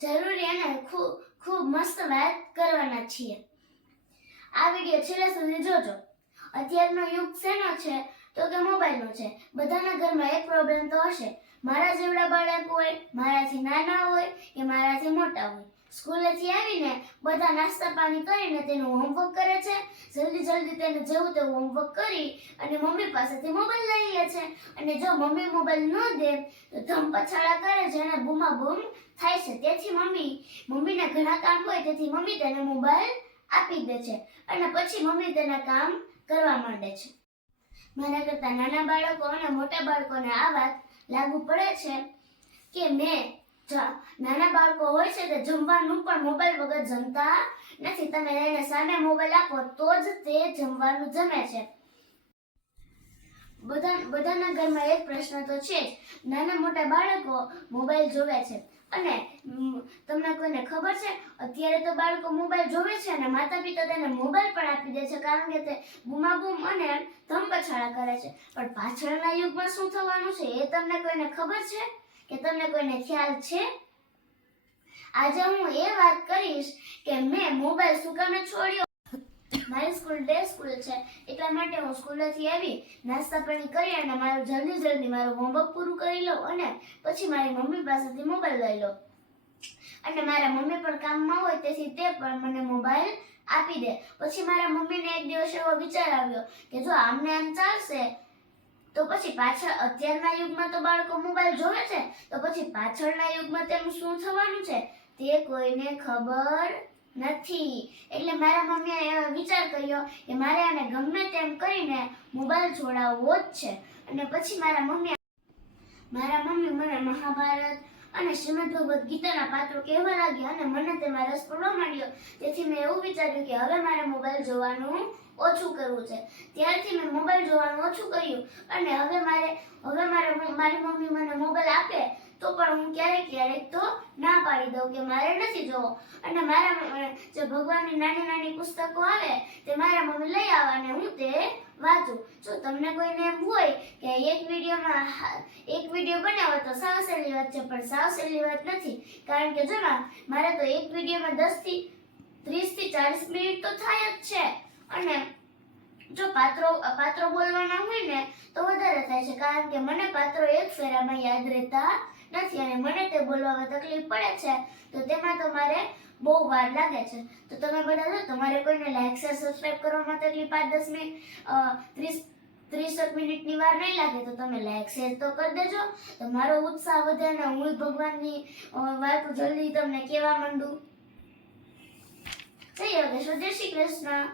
જરૂરી અને ખૂબ મસ્ત વાત કરવાના છીએ. આ વિડીયો છેલ્લે સુધી જોજો. અત્યારનો યુગ શેનો છે તો કે મોબાઈલનો છે. બધાના ઘરમાં એક પ્રોબ્લેમ તો હશે. મારા જેવડા બાળકો હોય, મારાથી નાના હોય કે મારાથી મોટા હોય, સ્કૂલેથી આવીને બધા નાસ્તા પાણી કરીને તેનું હોમવર્ક કરે છે. જલ્દી તેને જેવું તેવું હોમવર્ક કરી અને મમ્મી પાસેથી મોબાઈલ લઈ લે છે. અને જો મમ્મી મોબાઈલ ન દે તો ધમપછાડા કરે છે અને બૂમાબૂમ થાય છે. તેથી મમ્મીને ઘણા કામ હોય તેથી મમ્મી તેને મોબાઈલ આપી દે છે અને પછી મમ્મી તેના કામ કરવા માંડે છે. મારા કરતા નાના બાળકો અને મોટા બાળકોને આ વાત લાગુ પડે છે કે નાના બાળકો હોય છે તે જમવાનું પણ મોબાઈલ વગર જમતા નથી. તમે એને સામે મોબાઈલ આપો તો જ તે જમવાનું જમે છે. બધાના ઘરમાં એક પ્રશ્ન તો છે જ. નાના મોટા બાળકો મોબાઈલ જોવે છે અને તમને કોઈને ખબર છે અત્યારે તો બાળકો મોબાઈલ જોવે છે અને માતા પિતા તેને મોબાઈલ પણ આપી દે છે કારણ કે તે બૂમાબૂમ અને ધમપછાડા કરે છે. પણ પાછળના યુગમાં શું થવાનું છે એ તમને કોઈને ખબર છે કે તમને કોઈને ખ્યાલ છે? આજે હું એ વાત કરીશ કે મેં મોબાઈલ શું કામે છોડ્યો. મારી સ્કૂલ ડે સ્કૂલ છે એટલા માટે હું સ્કૂલેથી આવી નાસ્તા પાણી કરી અને જલ્દી મારું હોમવર્ક પૂરું કરી લઉં અને પછી મારી મમ્મી પાસેથી મોબાઈલ લઈ લઉં. અને મારા મમ્મી પણ કામમાં હોય તેથી તે પણ મને મોબાઈલ આપી દે. પછી મારા મમ્મીને એક દિવસ એવો વિચાર આવ્યો કે જો આમને આમ ચાલશે તો પછી અત્યારના યુગમાં તો બાળકો મોબાઈલ જોવે છે તો પછી પાછળના યુગમાં તેનું શું થવાનું છે તે કોઈને ખબર નથી. એટલે મારા મમ્મીએ વિચાર કર્યો કે મારે આને ગમે તેમ કરીને મોબાઈલ છોડાવવો જ છે. અને પછી મારા મમ્મી મને મહાભારત અને શ્રીમદ ભગવદ ગીતાના પાત્રો કહેવા લાગ્યા અને મને તેમાં રસ પડવા માંડ્યો. તેથી મેં એવું વિચાર્યું કે હવે મારે મોબાઈલ જોવાનું ઓછું કરવું છે. ત્યારથી મેં મોબાઈલ જોવાનું ઓછું કર્યું અને હવે મારી મમ્મી મને મોબાઈલ આપે તો પણ હું ક્યારેક તો ના પાડી દઉં કે મારે નથી જોવો. અને જે ભગવાનની નાની પુસ્તકો આવે તે મારા મમ્મી લઈ આવે અને હું તે વાંચું. જો તમને કોઈને એમ હોય કે એક વિડીયો બનાવો તો સાવ સહેલી વાત છે, પણ સાવ સહેલી વાત નથી. કારણ કે જો મારે તો એક વિડીયોમાં 10 થી 30 થી 40 મિનિટ તો થાય જ છે. અને જો પાત્રો બોલવાના હોય ને તો વધારે થાય છે કારણ કે મને પાત્રો એક ફેરામાં યાદ રહેતા નથી અને મને તે બોલવામાં તકલીફ પડે છે તો તેમાં તો મારે બહુ વાર લાગે છે. તો તમે બધા જો તમારે કોઈને લાઈક શેર સબસ્ક્રાઇબ કરવામાં તકલીફ 5-10 મિનિટ 30 મિનિટની વાર નહીં લાગે તો તમે લાઈક શેર તો કરી દેજો. તો મારો ઉત્સાહ વધે અને હું ભગવાનની વાતો જલ્દી તમને કહેવા માંડું. જય યોગેશ્વર, જય શ્રી કૃષ્ણ.